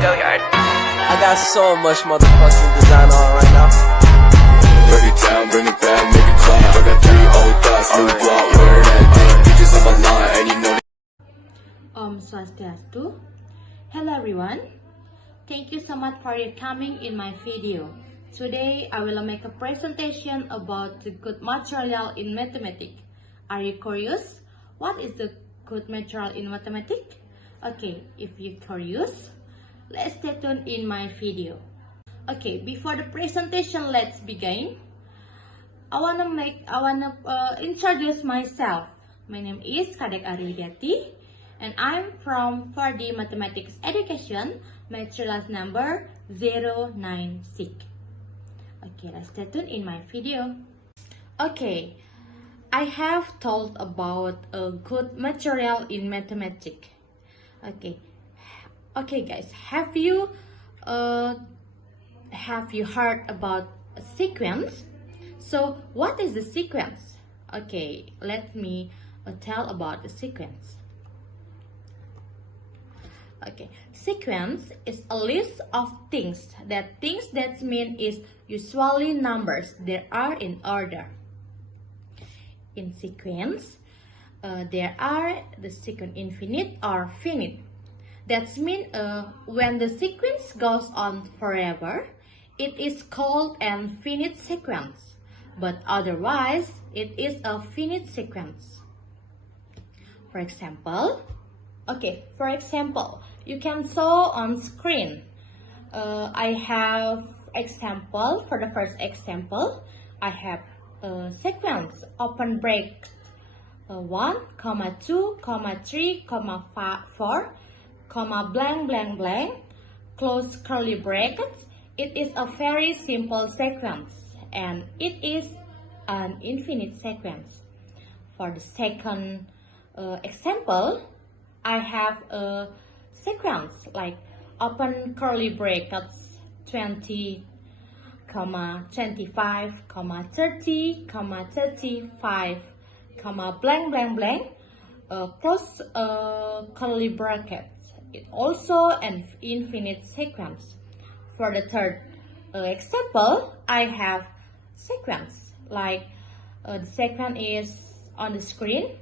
Go yard. I got so much motherfucking design on right now. Break it down, bring it back, make it clap. I got 3 old thoughts, new block, where that thing. Bitches on my line, and you know Om Swastiastu. Hello everyone. Thank you so much for your coming in my video. Today I will make a presentation about the good material in mathematics. Are you curious? What is the good material in mathematics? Okay, if you're curious, let's stay tuned in my video. Okay, before the presentation, let's begin. I wanna introduce myself. My name is Kadek Ari Widiati, and I'm from 4D Mathematics Education, my class number 096. Okay, let's stay tuned in my video. Okay, I have told about a good material in mathematics. Okay guys, have you heard about a sequence? So what is the sequence? Okay, let me tell about the sequence. Okay, sequence is a list of things that mean is usually numbers that are in order. In sequence, there are the sequence infinite or finite. That means when the sequence goes on forever, it is called an finite sequence. But otherwise, it is a finite sequence. For example, you can saw on screen. I have example. For the first example, I have a sequence open bracket 1, 2, 3, 4, blank blank blank, close curly brackets. It is a very simple sequence and it is an infinite sequence. For the second example, I have a sequence like open curly brackets 20, 25, 30, 35, blank blank blank, close curly brackets. It also an infinite sequence. For the third example, I have sequence like the sequence is on the screen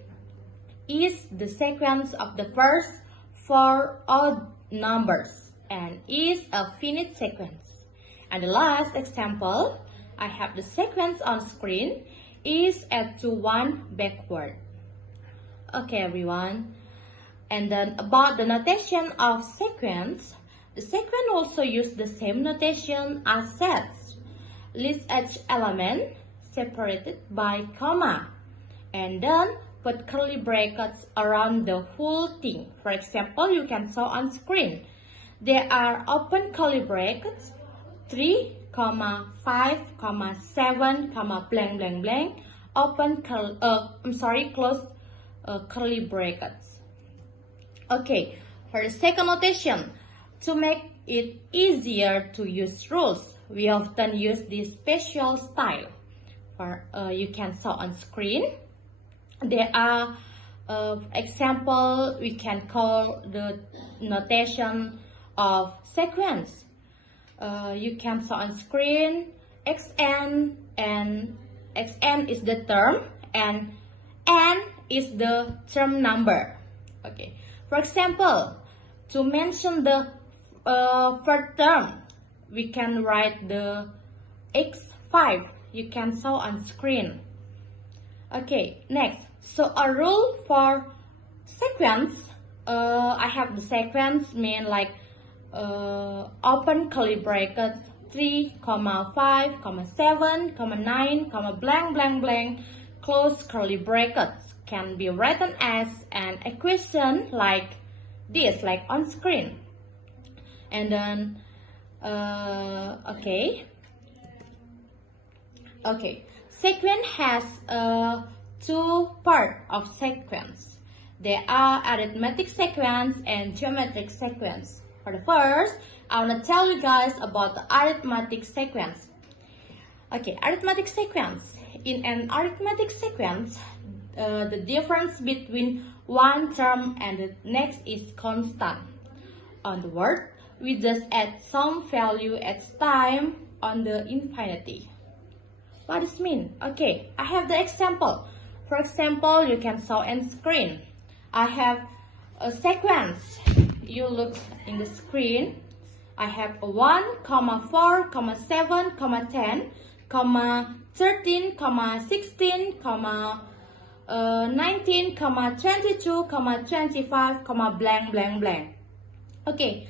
is the sequence of the first 4 odd numbers and is a finite sequence. And the last example, I have the sequence on screen is add to 1 backward. Okay everyone, and then about the notation of sequence, the sequence also use the same notation as sets. List each element separated by comma and then put curly brackets around the whole thing. For example, you can saw on screen. There are open curly brackets 3, 5, 7, blank blank blank, close curly brackets. Okay, for the second notation, to make it easier to use rules, we often use this special style. For you can saw on screen. There are example we can call the notation of sequence. You can saw on screen xn, and xn is the term and n is the term number. Okay, for example, to mention the first term, we can write the x5. You can saw on screen. Okay, next. So a rule for sequence, I have the sequence mean like open curly brackets 3, 5, 7, 9, blank blank blank, close curly brackets can be written as an equation like this, like on screen. And then okay, sequence has two parts of sequence. There are arithmetic sequence and geometric sequence. For the first, I want to tell you guys about the arithmetic sequence. Okay, arithmetic sequence. In an arithmetic sequence, the difference between one term and the next is constant. On the word, we just add some value at time on the infinity. What does it mean? Okay, I have the example. For example, you can saw on screen. I have a sequence. You look in the screen. I have 1, 4, 7, 10, 13, 16, 19, 22, 25, blank, blank, blank. Okay,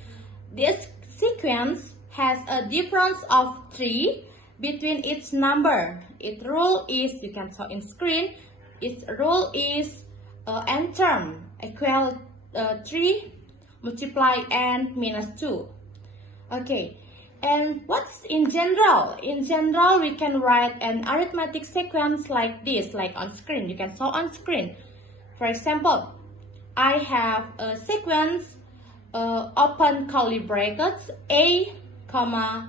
this sequence has a difference of 3 between its number. Its rule is, you can saw in screen, its rule is n term equal 3 multiply n minus 2. Okay, and what's in general? In general, we can write an arithmetic sequence like this, like on screen. You can saw on screen. For example, I have a sequence, open curly brackets, a plus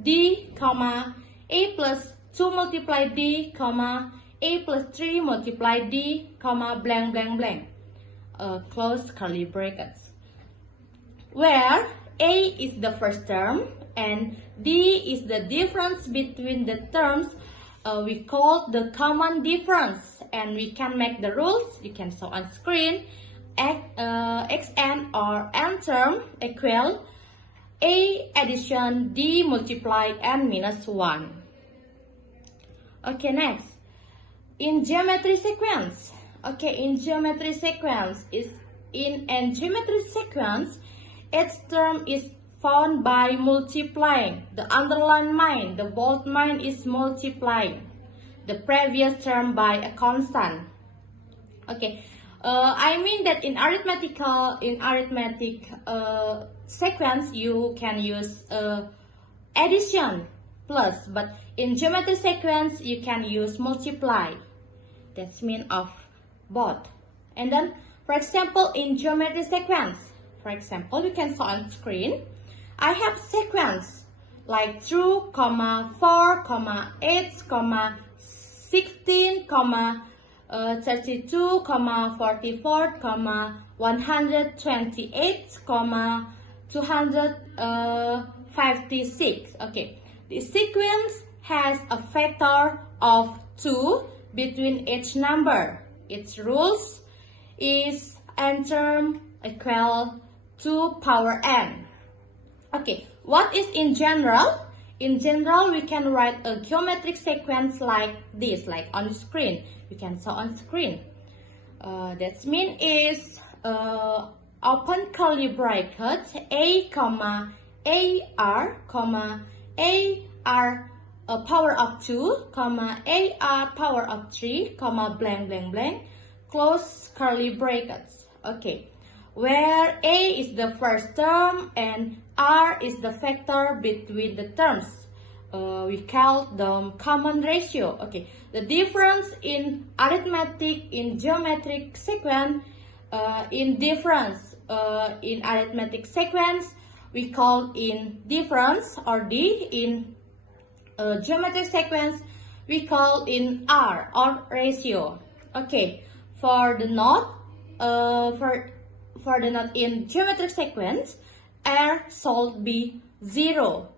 d, a plus 2 multiply d, a plus 3 multiply d, blank, blank, blank. Close curly brackets. Where a is the first term and d is the difference between the terms, we call the common difference, and we can make the rules. You can show on screen. Xn or n term equal a addition d multiply n minus 1. Okay, next. In geometry sequence. Okay, in geometry sequence, each term is found by multiplying. The underline line, the bold line is multiplying the previous term by a constant. Okay, I mean that in arithmetic sequence you can use addition plus, but in geometry sequence you can use multiply. That's mean of both. And then, for example, in geometry sequence, for example, you can saw on screen, I have sequence like 2, 4, 8, 16, 32, 44, 128, 256. Okay, the sequence has a factor of 2 between each number. Its rules is n term equal 2 power n. Okay, what is in general? In general, we can write a geometric sequence like this, like on screen. You can saw on screen. That mean is open curly brackets a, ar, power of 2, ar power of 3, blank, blank, blank, close curly brackets. Okay, where a is the first term and r is the factor between the terms. We call them common ratio. Okay, the difference in arithmetic in geometric sequence, in arithmetic sequence we call in difference or d. In geometric sequence we call in r or ratio. Okay, for the note, for the note in geometric sequence, r should be 0.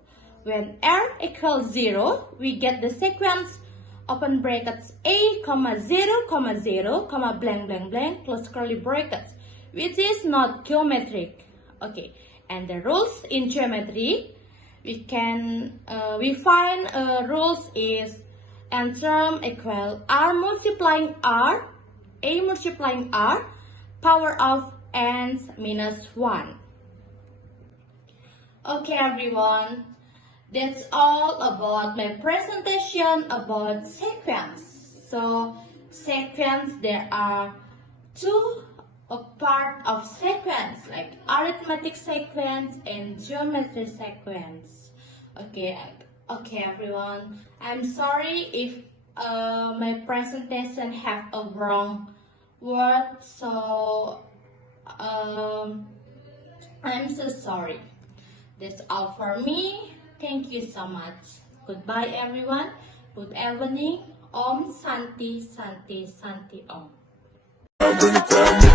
When r equals 0, we get the sequence open brackets a, 0, 0, blank, blank, blank, close curly brackets, which is not geometric. Okay, and the rules in geometry, we find rules is n term equal r multiplying r, a multiplying r, power of n minus 1. Okay, everyone, that's all about my presentation about sequence. So, sequence, there are two part of sequence, like arithmetic sequence and geometry sequence. Okay, everyone, I'm sorry if my presentation have a wrong word, so I'm so sorry. That's all for me. Thank you so much. Goodbye, everyone. Good evening. Om Santi Santi Santi Om. Bring it down.